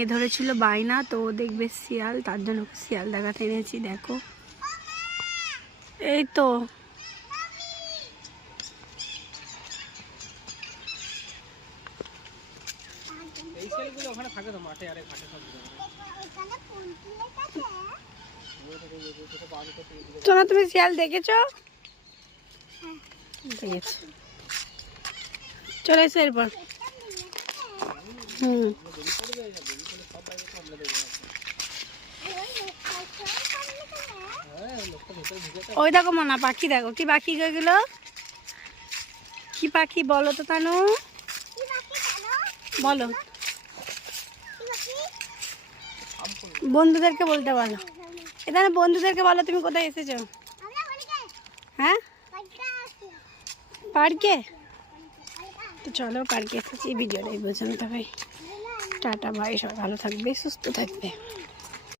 এ ধরেছিল বায়না, তো দেখবে শিয়াল, তার জন্য শিয়াল দেখাতে এনেছি। দেখো এই তো সোনা, তুমি শিয়াল দেখেছো? দেখেছো, চলে এসো এরপর। ওই দেখো মনা, পাখি দেখো, কি পাখি গেলো, কি পাখি বলো তো তানু, বলো, বন্ধুদেরকে বলতে বলো। এটা বন্ধুদেরকে বলো তুমি কোথায় এসেছো। হ্যাঁ, পার্কে। তো চলো, পার্কে এসেছি, ভিডিওটাই বোঝানো। তবে টাটা, বাই, সবাই ভালো থাকবে, সুস্থ থাকবে।